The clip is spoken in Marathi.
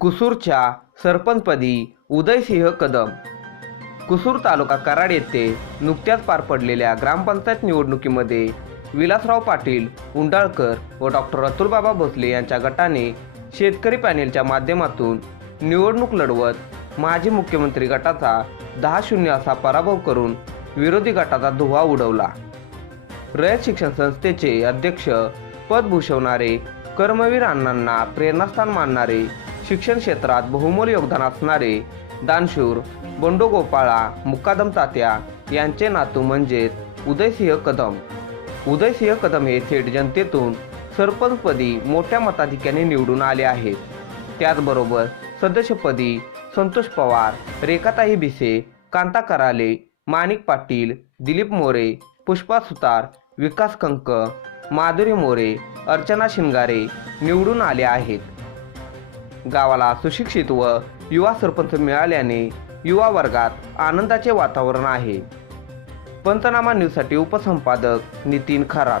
कुसूरच्या सरपंचपदी उदयसिंह कदम. कुसूर तालुका कराड येथे नुकत्याच पार पडलेल्या ग्रामपंचायत निवडणुकीमध्ये विलासराव पाटील उंडाळकर व डॉक्टर अतुलबाबा भोसले यांच्या गटाने शेतकरी पॅनेलच्या माध्यमातून निवडणूक लढवत माजी मुख्यमंत्री गटाचा दहा शून्य असा पराभव करून विरोधी गटाचा धुव्वा उडवला. रयत शिक्षण संस्थेचे अध्यक्ष पद भूषवणारे कर्मवीर अण्णांना प्रेरणास्थान मानणारे शिक्षण क्षेत्रात बहुमोल योगदान असणारे दानशूर बंडो गोपाळा मुक्कादम तात्या यांचे नातू म्हणजेच उदयसिंह कदम. उदयसिंह कदम हे थेट जनतेतून सरपंचपदी मोठ्या मताधिक्याने निवडून आले आहेत. त्याचबरोबर सदस्यपदी संतोष पवार रेखाताई भिसे कांता कराले माणिक पाटील दिलीप मोरे पुष्पा सुतार विकास कंक माधुरी मोरे अर्चना शिंगारे निवडून आले आहेत. गावाला सुशिक्षित व युवा सरपंच मिळाल्याने युवा वर्गात आनंदाचे वातावरण आहे. पंचनामा न्यूजसाठी उपसंपादक नितीन खरात.